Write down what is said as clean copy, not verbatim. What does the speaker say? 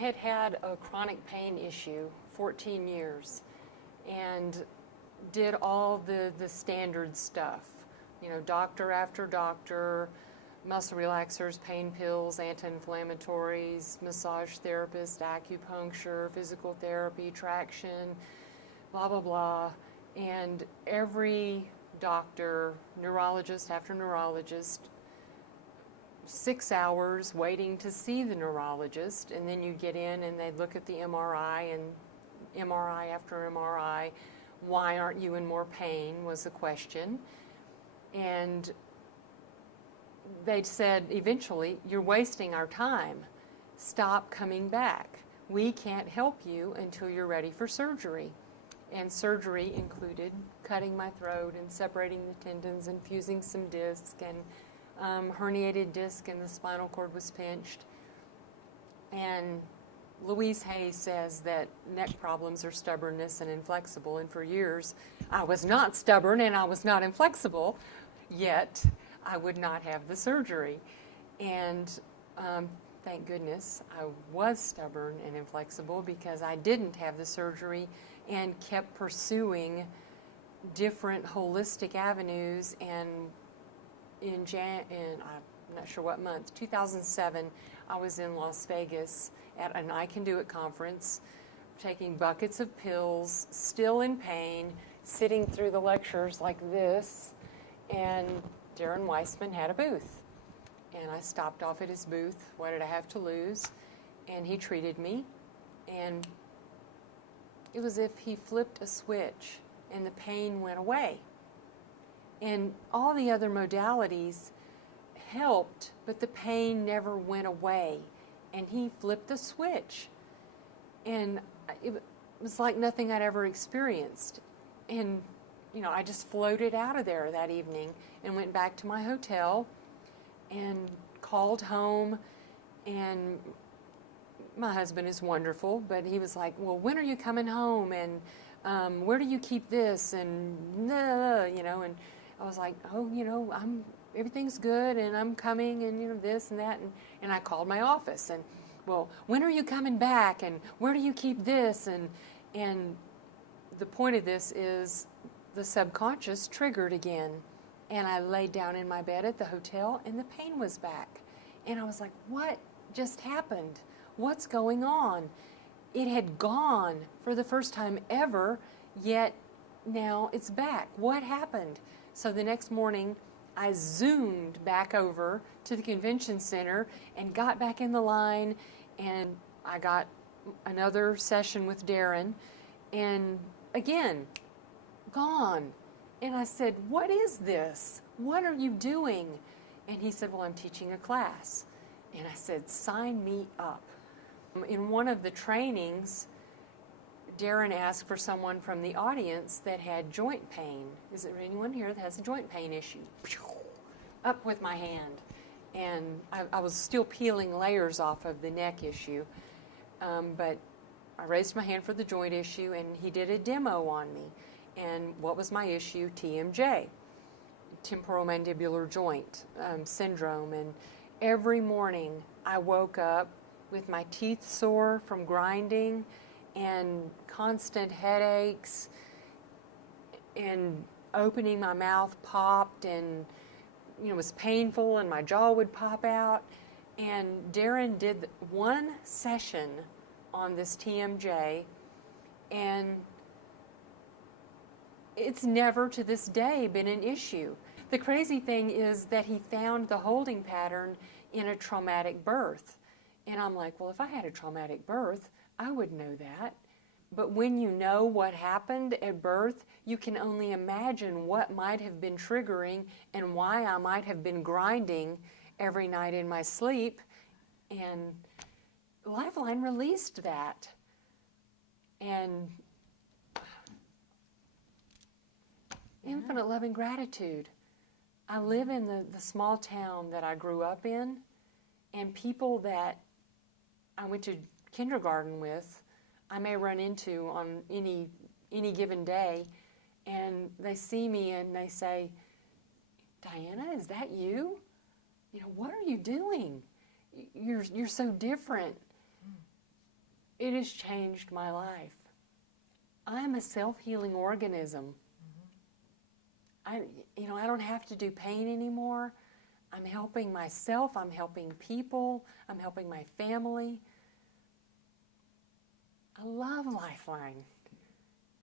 had had a chronic pain issue 14 years and did all the standard stuff, you know, doctor after doctor, muscle relaxers, pain pills, anti-inflammatories, massage therapist, acupuncture, physical therapy, traction, blah, blah, blah. And every doctor, neurologist after neurologist, 6 hours waiting to see the neurologist, and then you get in and they look at the MRI, and MRI after MRI. Why aren't you in more pain was the question. And they said eventually, you're wasting our time. Stop coming back. We can't help you until you're ready for surgery. And surgery included cutting my throat and separating the tendons and fusing some discs, and herniated disc and the spinal cord was pinched. And Louise Hay says that neck problems are stubbornness and inflexible, and for years I was not stubborn and I was not inflexible, yet I would not have the surgery. And thank goodness I was stubborn and inflexible, because I didn't have the surgery and kept pursuing different holistic avenues. And in I'm not sure what month, 2007, I was in Las Vegas at an I Can Do It conference, taking buckets of pills, still in pain, sitting through the lectures like this, and Darren Weissman had a booth. And I stopped off at his booth. What did I have to lose? And he treated me, and it was as if he flipped a switch and the pain went away. And all the other modalities helped, but the pain never went away. And he flipped the switch. And it was like nothing I'd ever experienced. And, you know, I just floated out of there that evening and went back to my hotel and called home. And my husband is wonderful, but he was like, well, when are you coming home? And where do you keep this? And, you know, and I was like, oh, you know, everything's good, and I'm coming, and, you know, this and that. And I called my office, and, well, when are you coming back? And where do you keep this? And the point of this is the subconscious triggered again. And I laid down in my bed at the hotel, and the pain was back. And I was like, what just happened? What's going on? It had gone for the first time ever, yet now it's back. What happened? So the next morning, I zoomed back over to the convention center and got back in the line, and I got another session with Darren, and again, gone. And I said, what is this? What are you doing? And he said, well, I'm teaching a class. And I said, sign me up. In one of the trainings, Darren asked for someone from the audience that had joint pain. Is there anyone here that has a joint pain issue? Up with my hand. And I was still peeling layers off of the neck issue. But I raised my hand for the joint issue, and he did a demo on me. And what was my issue? TMJ, temporomandibular joint syndrome. And every morning I woke up with my teeth sore from grinding and constant headaches, and opening my mouth popped, and, you know, it was painful, and my jaw would pop out. And Darren did one session on this TMJ, and it's never to this day been an issue. The crazy thing is that he found the holding pattern in a traumatic birth. And I'm like, well, if I had a traumatic birth, I would know that. But when you know what happened at birth, you can only imagine what might have been triggering and why I might have been grinding every night in my sleep. And Lifeline released that. And infinite love and gratitude. I live in the small town that I grew up in, and people that I went to kindergarten with, I may run into on any given day, and they see me and they say, Diana, is that you? You know, what are you doing? You're so different. It has changed my life. I'm a self-healing organism. I don't have to do pain anymore. I'm helping myself, I'm helping people, I'm helping my family. I love Lifeline.